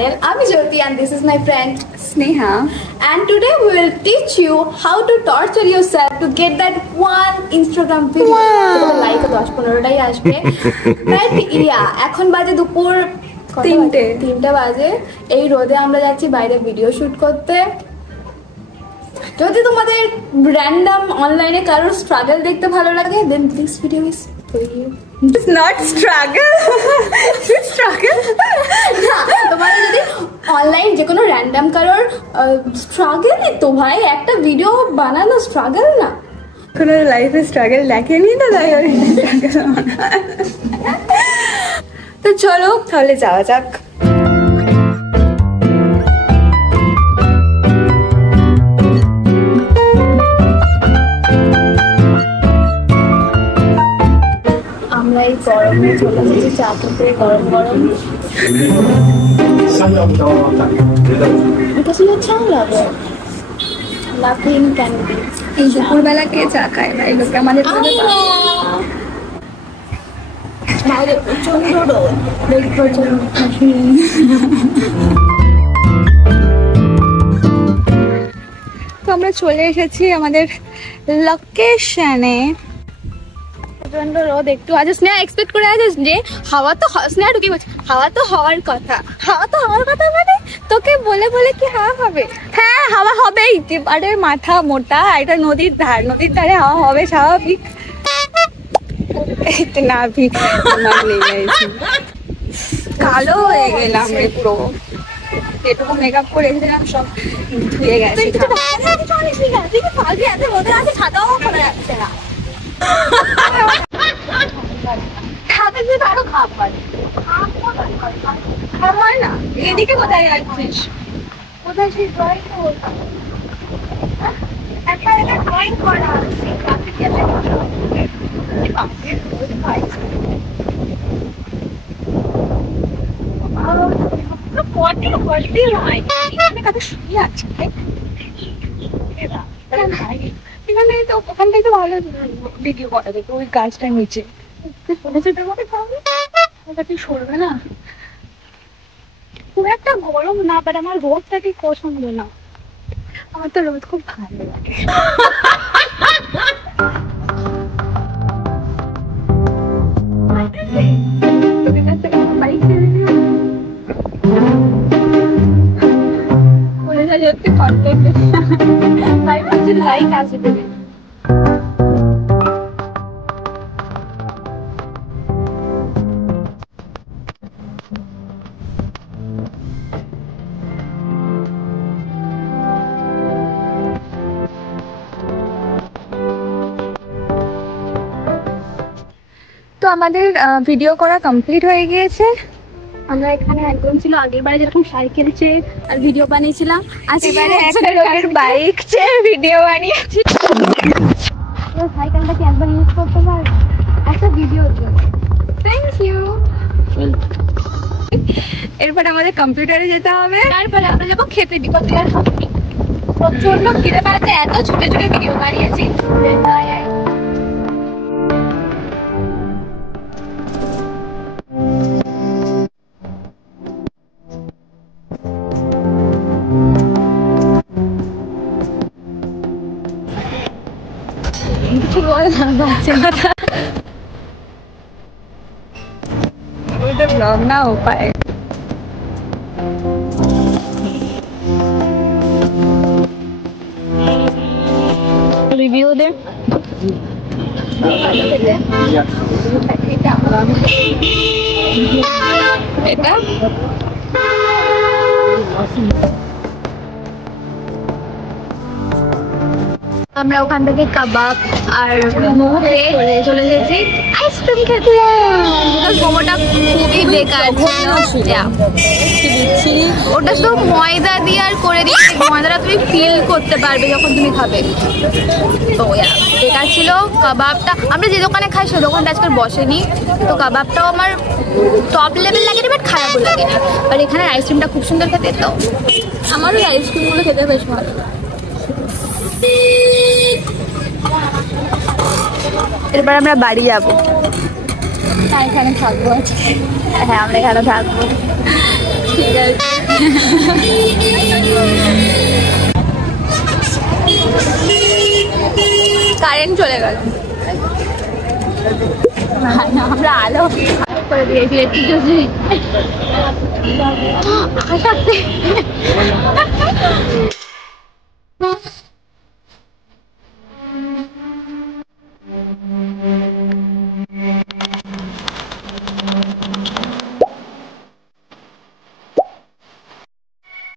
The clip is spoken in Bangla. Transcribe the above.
channel. I'm Jyoti and this is my friend Sneha. And today we will teach you how to torture yourself to get that one Instagram video. Like 10-15টাই আসবে। Right? এখন বাজে দুপুর 3টা বাজে। এই রোদে আমরা যাচ্ছি বাইরে ভিডিও শুট করতে। যদি তোমাদের random অনলাইনে কারোর স্ট্রাগল দেখতে ভালো লাগে then this video is for you. It's not struggle. It's struggle. না তোমার যদি অনলাইন যে কোনো র্যান্ডম কারোর স্ট্রাগল তো ভাই একটা ভিডিও বানানো স্ট্রাগল না কোনো লাইফে স্ট্রাগল দেখেনি তো তাই তো চলো তাহলে যাওয়া যাক। আমরা এই গরমে চলে যাচ্ছি চা খেতে গরম গরম এটা ছিল চা লাগে লাফিং ক্যান্ডি এই দুপুরবেলা কে চা খায় ভাই লোকে আমাদের বাইরে প্রচন্ড রোদ প্রচন্ড তো আমরা চলে এসেছি আমাদের লোকেশনে। প্রচন্ড রোদ একটু আজ স্নেহা এক্সপেক্ট করে আছে যে হাওয়া তো স্নেহা ঢুকে বলছে হাওয়া তো হওয়ার কথা মানে তোকে বলে বলে কি হাওয়া হবে? হ্যাঁ হাওয়া হবে, এবারে মাথা মোটা, এটা নদীর ধারে হাওয়া হবে স্বাভাবিক। না ভি কালো হয়ে গেলাম রে পুরো, যেটুকু মেকআপ করে এসেছিলাম সব ধুয়ে গেছে। এদিকে কোথায় যাচ্ছিস? কোথায় সেই ড্রয়িং ড্রয়িং করা ওখানটাই তো ভালো ভিডিও করা দেখো, ওই গাছটা নিচে সরবে না, খুব একটা গরম না, বাট আমার রোদটা ঠিক পছন্দ না, আমার তো রোদ খুব ভালো লাগে। লাইক আসবে তো আমাদের ভিডিও করা কমপ্লিট হয়ে গিয়েছে। আমরা এখানে একদম ছিল আগের বারে যেরকম সাইকেল চেয়ে আর ভিডিও বানিয়েছিলাম, আজ এবারে একটা লোকের বাইক চেয়ে ভিডিও বানিয়েছি। সাইকেলটা কি একবার ইউজ করতে পার একটা ভিডিওর জন্য? Thank you. এরপর আমাদের কম্পিউটারে যেতে হবে, তারপরে আমরা যাবো খেতে বিকজ প্রচন্ড খিদে পাচ্ছে, এত ছোট ছোট ভিডিও বানিয়েছি। ব্লগ না हो पाए। রিভিউ দে এটা আমরা ওখান থেকে কাবাব আর মোমো খেয়ে চলে এসেছি আইসক্রিম খেতে। মোমোটা খুবই বেকার ছিল, ওটা শুধু ময়দা দিয়ে আর করে দিয়ে ময়দাটা তুমি ফিল করতে পারবে যখন তুমি খাবে, তো বেকার ছিল। কাবাবটা আমরা যে দোকানে খাই সে দোকানটা আজকাল বসেনি, তো কাবাবটাও আমার টপ লেভেল লাগেনি বাট খারাপও লাগেনি। আর এখানে আইসক্রিমটা খুব সুন্দর খেতে, তো আমার ওই আইসক্রিমগুলো খেতে বেশ ভালো। এরপর আমরা বাড়ি যাবো। এখানে থাকবো, হ্যাঁ আমরা এখানে থাকবো। ঠিক আছে। কারেন্ট চলে গেল, আমরা আলো করে দিয়েছি ইলেকট্রিসিটি। আকাশ আসছে।